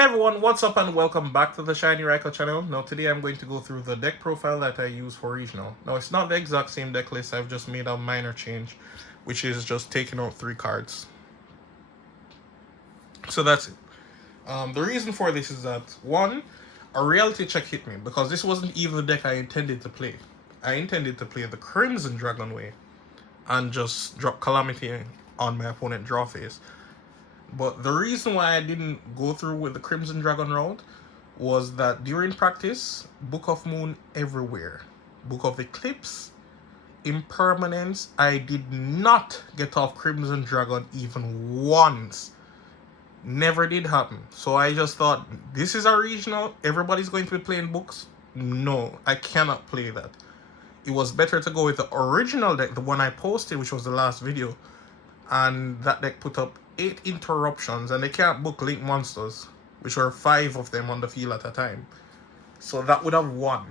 Hey everyone, what's up and welcome back to the Shiny Raikou channel. Now today I'm going to go through the deck profile that I use for regional. Now it's not the exact same deck list, I've just made a minor change, which is just taking out 3 cards. So that's it. The reason for this is that, one, a reality check hit me, because this wasn't even the deck I intended to play. I intended to play the Crimson Dragon way, and just drop Calamity on my opponent draw phase. But the reason why I didn't go through with the Crimson Dragon route was that during practice, Book of Moon everywhere. Book of Eclipse, Impermanence, I did not get off Crimson Dragon even once. Never did happen. So I just thought, this is a regional, everybody's going to be playing books. No, I cannot play that. It was better to go with the original deck, the one I posted, which was the last video. And that deck put up 8 interruptions, and they can't book Link monsters, which were 5 of them on the field at a time. So that would have won.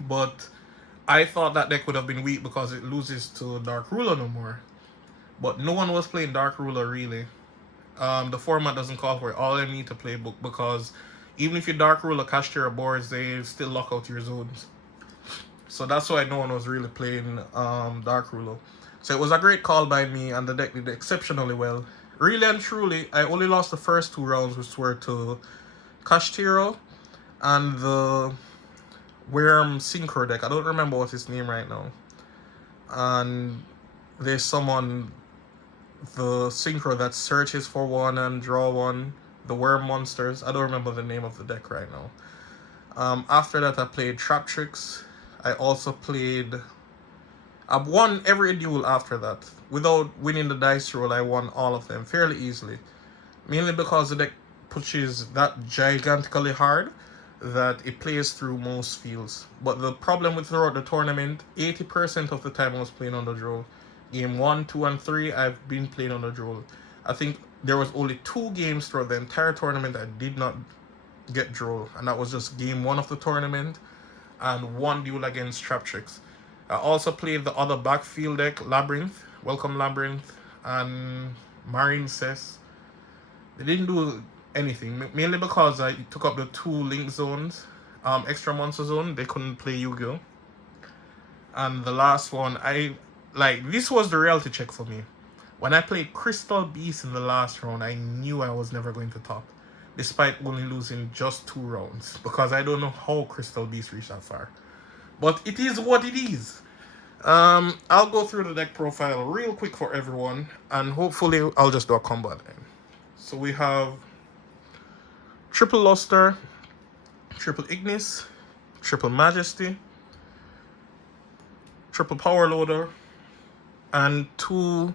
But I thought that deck would have been weak because it loses to Dark Ruler no more. But no one was playing Dark Ruler really. The format doesn't call for it. All I need to play book, because even if you Dark Ruler cash your boards, they still lock out your zones. So that's why no one was really playing Dark Ruler. So it was a great call by me, and the deck did exceptionally well. Really and truly, I only lost the first 2 rounds, which were to Kashtiro and the Worm Synchro deck. I don't remember what his name right now. And there's someone, the Synchro, that searches for 1 and draw 1. The Worm Monsters. I don't remember the name of the deck right now. After that, I played Trap Tricks. I also played... I've won every duel after that. Without winning the dice roll, I won all of them fairly easily. Mainly because the deck pushes that gigantically hard that it plays through most fields. But the problem with throughout the tournament, 80% of the time I was playing on the draw. Game 1, 2, and 3, I've been playing on the draw. I think there was only 2 games throughout the entire tournament I did not get draw. And that was just game 1 of the tournament and 1 duel against Trap Tricks. I also played the other backfield deck, Labyrinth, Welcome Labyrinth, and Marine Cess. They didn't do anything, mainly because I took up the 2 link zones, extra monster zone. They couldn't play Yu-Gi-Oh! And the last one, this was the reality check for me. When I played Crystal Beast in the last round, I knew I was never going to top, despite only losing just 2 rounds, because I don't know how Crystal Beast reached that far. But it is what it is. I'll go through the deck profile real quick for everyone, and hopefully I'll just do a combo at the end. So we have Triple Luster, Triple Ignis, Triple Majesty, Triple Power Loader, and 2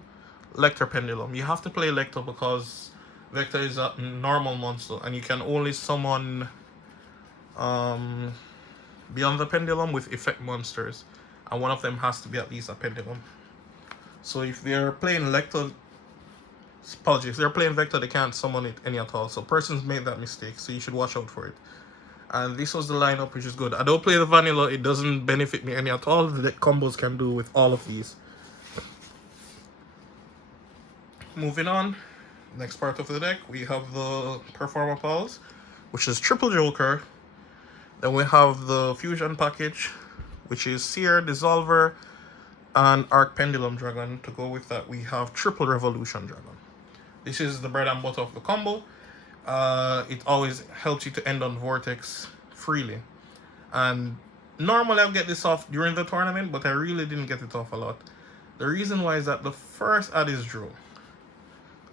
Lecter Pendulum. You have to play Lecter because Lecter is a normal monster, and you can only summon Beyond the Pendulum with effect monsters, and one of them has to be at least a pendulum. So if they're playing Lecter, apologies, if they're playing Vector, they can't summon it any at all. So persons made that mistake, so you should watch out for it. And this was the lineup, which is good. I don't play the vanilla, it doesn't benefit me any at all. The deck combos can do with all of these. Moving on, next part of the deck, we have the Performer Pals, which is Triple Joker. Then we have the Fusion package, which is Seer, Dissolver, and Arc Pendulum Dragon. To go with that, we have Triple Revolution Dragon. This is the bread and butter of the combo. It always helps you to end on Vortex freely. And normally I'll get this off during the tournament, but I really didn't get it off a lot. The reason why is that the first ad is draw.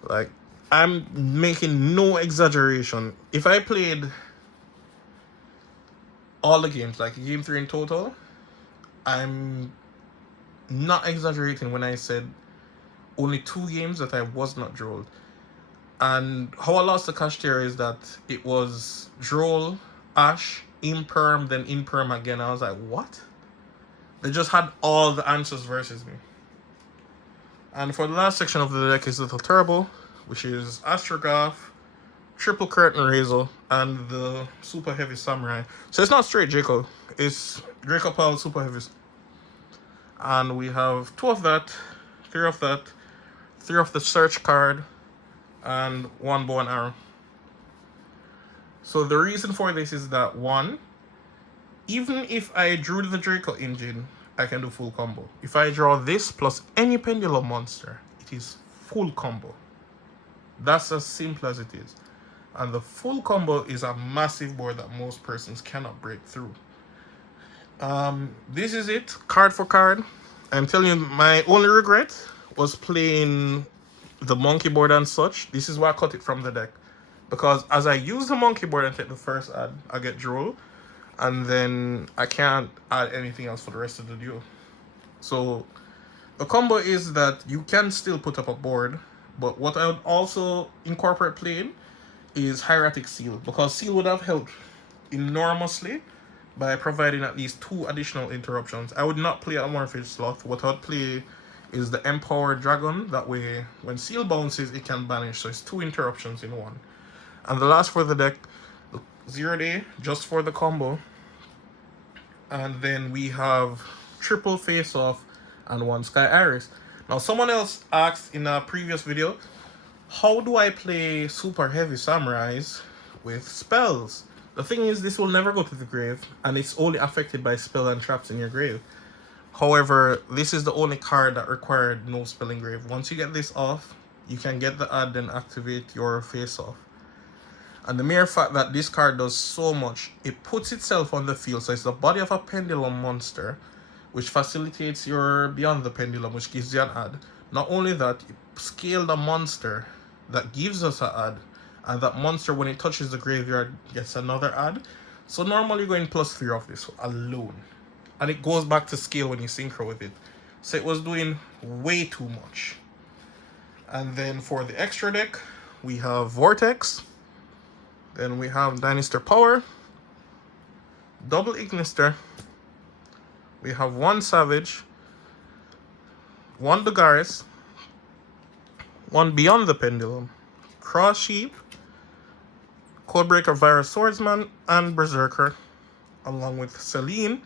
Like, I'm making no exaggeration. If I played all the games, like game 3 in total, I'm not exaggerating when I said only 2 games that I was not drawed. And how I lost the Kashtira is that it was Droll, Ash, Imperm, then Imperm again. I was like, what? They just had all the answers versus me. And for the last section of the deck is Little Turbo, which is Astrograph, Triple Curtain Razor, and the Super Heavy Samurai. So it's not straight Draco, it's Draco Power Super Heavy. And we have 2 of that, 3 of that, 3 of the Search card, and 1 bow and arrow. So the reason for this is that one, even if I drew the Draco engine, I can do full combo. If I draw this plus any pendulum monster, it is full combo. That's as simple as it is. And the full combo is a massive board that most persons cannot break through. This is it, card for card. I'm telling you, my only regret was playing the monkey board and such. This is why I cut it from the deck. Because as I use the monkey board and take the first add, I get droll. And then I can't add anything else for the rest of the duel. So the combo is that you can still put up a board. But what I would also incorporate playing is Hieratic Seal. Because Seal would have helped enormously by providing at least 2 additional interruptions. I would not play Amorphous Sloth. What I would play is the Empowered Dragon. That way, when Seal bounces, it can banish. So it's 2 interruptions in one. And the last for the deck, 0 day, just for the combo. And then we have triple Face Off and 1 Sky Iris. Now, someone else asked in a previous video, how do I play Super Heavy Samurais with spells? The thing is, this will never go to the grave, and it's only affected by spell and traps in your grave. However, this is the only card that required no spell in grave. Once you get this off, you can get the add and activate your Face Off. And the mere fact that this card does so much, it puts itself on the field. So it's the body of a pendulum monster, which facilitates your Beyond the Pendulum, which gives you an add. Not only that, you scale the monster that gives us an add. And that monster, when it touches the graveyard, gets another add. So normally you're going +3 off this alone. And it goes back to scale when you synchro with it. So it was doing way too much. And then for the extra deck, we have Vortex. Then we have Dinister Power. Double Ignister. We have 1 Savage. 1 Dagaris. 1 Beyond the Pendulum. Cross Sheep. Codebreaker Virus Swordsman and Berserker, along with Selene,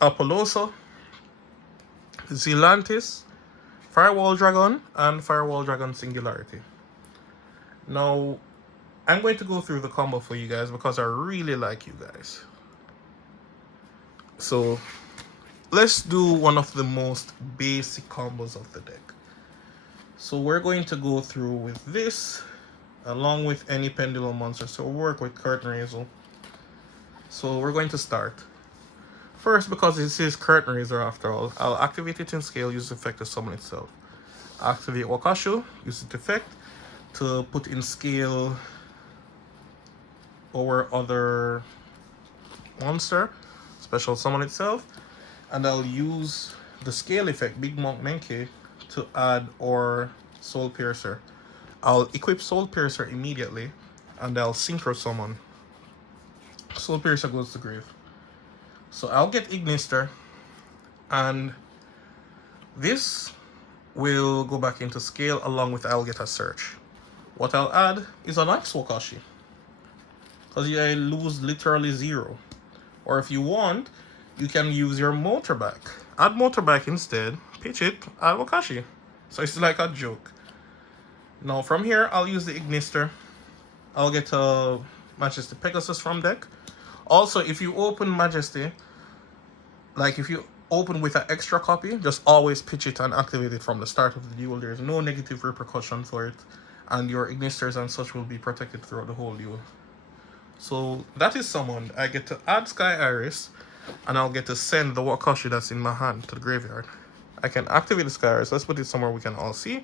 Apollosa, Zelantis, Firewall Dragon, and Firewall Dragon Singularity. Now, I'm going to go through the combo for you guys because I really like you guys. So, let's do one of the most basic combos of the deck. So we're going to go through with this, along with any pendulum monster. So we'll work with Curtain Raiser. So we're going to start. First, because this is Curtain Raiser after all, I'll activate it in scale, use the effect to summon itself. Activate Wakashu, use its effect to put in scale our other monster, special summon itself. And I'll use the scale effect, Big Monk Menke, to add our Soul Piercer. I'll equip Soul Piercer immediately, and I'll synchro summon. Soul Piercer goes to grave. So I'll get Ignister, and this will go back into scale along with I'll get a search. What I'll add is a Nice Wakashi, because I lose literally 0. Or if you want, you can use your Motorbike. Add Motorbike instead, pitch it, add Wakashi. So it's like a joke. Now from here, I'll use the Ignister. I'll get a Majesty Pegasus from deck. Also, if you open Majesty, like if you open with an extra copy, just always pitch it and activate it from the start of the duel. There's no negative repercussion for it. And your Ignisters and such will be protected throughout the whole duel. So that is summoned. I get to add Sky Iris, and I'll get to send the Wakashi that's in my hand to the graveyard. I can activate the Sky Iris. Let's put it somewhere we can all see.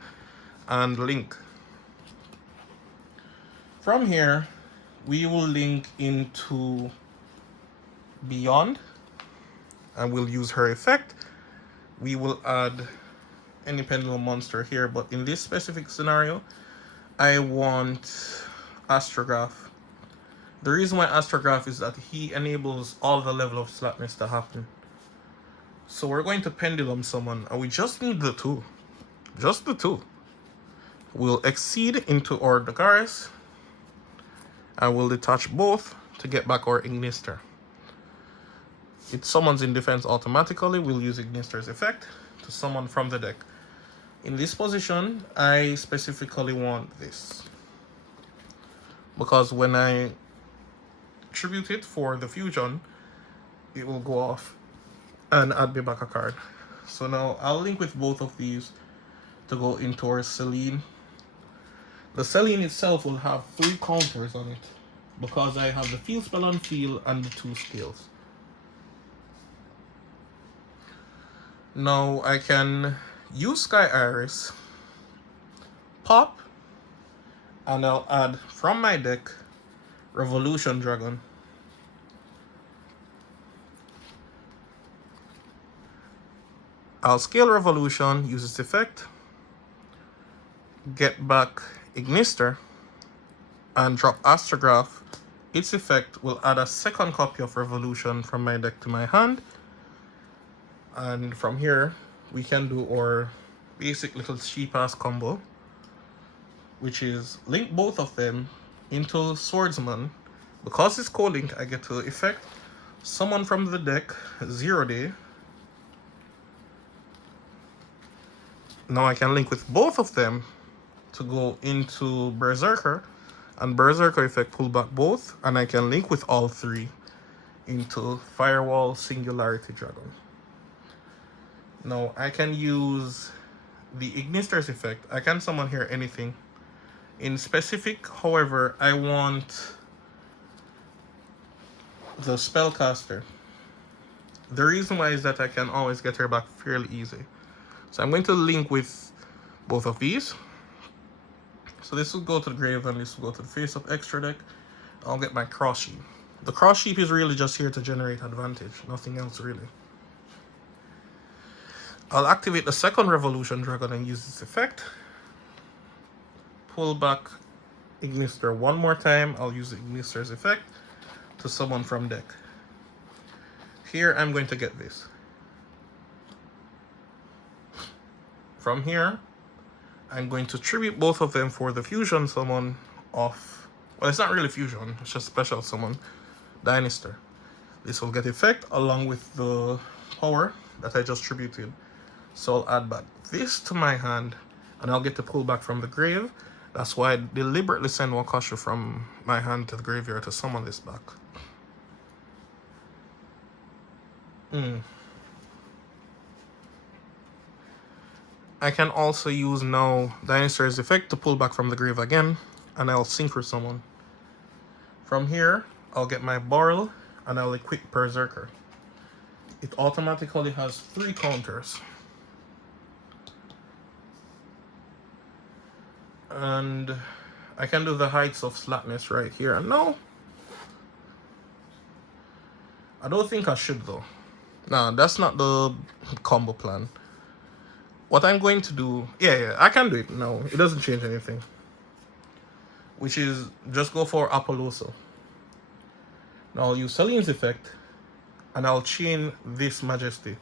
And link. From here, we will link into Beyond, and we'll use her effect. We will add any pendulum monster here, but in this specific scenario, I want Astrograph. The reason why Astrograph is that he enables all the level of slackness to happen. So we're going to pendulum summon, and we just need the 2. Just the 2. We'll exceed into our Dagaris, and we'll detach both to get back our Ignister. It summons in defense automatically. We'll use Ignister's effect to summon from the deck. In this position, I specifically want this. because when I tribute it for the fusion, it will go off and add me back a card. So now I'll link with both of these to go into our Celine. The Celine itself will have 3 counters on it because I have the field spell on field and the 2 skills. Now I can use Sky Iris, pop, and I'll add from my deck Revolution Dragon. I'll scale Revolution, use its effect, get back Ignister, and drop Astrograph. Its effect will add a second copy of Revolution from my deck to my hand. And from here, we can do our basic little cheap-ass combo, which is link both of them into Swordsman. Because it's co-link, I get to effect summon from the deck 0 day. Now I can link with both of them to go into Berserker, and Berserker effect pull back both, and I can link with all 3 into Firewall Singularity Dragon. Now I can use the Ignister's effect. I can summon here anything. In specific, however, I want the Spellcaster. The reason why is that I can always get her back fairly easy. So I'm going to link with both of these. So this will go to the grave and this will go to the face-up extra deck. I'll get my Cross Sheep. The Cross Sheep is really just here to generate advantage, nothing else really. I'll activate the second Revolution Dragon and use this effect. Pull back Ignister one more time. I'll use the Ignister's effect to summon from deck. Here I'm going to get this. From here, I'm going to tribute both of them for the fusion summon of, well, it's not really fusion, it's just special summon, Dinister. This will get effect along with the power that I just tributed. So I'll add back this to my hand, and I'll get to pull back from the grave. That's why I deliberately send Wakasha from my hand to the graveyard to summon this back. I can also use now Dinosaur's effect to pull back from the grave again, and I'll synchro summon. From here, I'll get my Barrel, and I'll equip Berserker. It automatically has 3 counters. And I can do the Heights of Slackness right here. And no, I don't think I should though. No, that's not the combo plan. What I'm going to do, yeah, I can do it. No, it doesn't change anything. Which is just go for Apolloso. Now I'll use Celine's effect, and I'll chain this Majesty.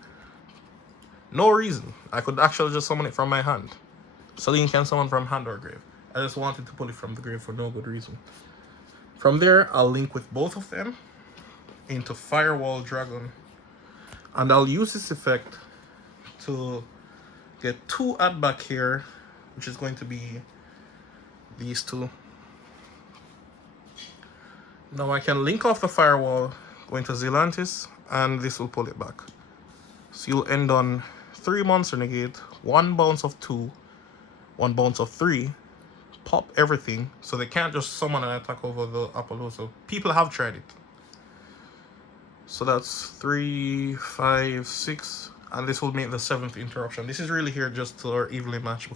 No reason. I could actually just summon it from my hand. Celine can summon from hand or grave. I just wanted to pull it from the grave for no good reason. From there, I'll link with both of them into Firewall Dragon. And I'll use this effect to get 2 add back here, which is going to be these 2. Now I can link off the Firewall, go into Zelantis, and this will pull it back. So you'll end on 3 Monster Negate, 1 bounce of 2, 1 bounce of 3, pop everything, so they can't just summon an attack over the Apolloso. People have tried it. So that's 3, 5, 6, and this will make the 7th interruption. This is really here just to evenly match.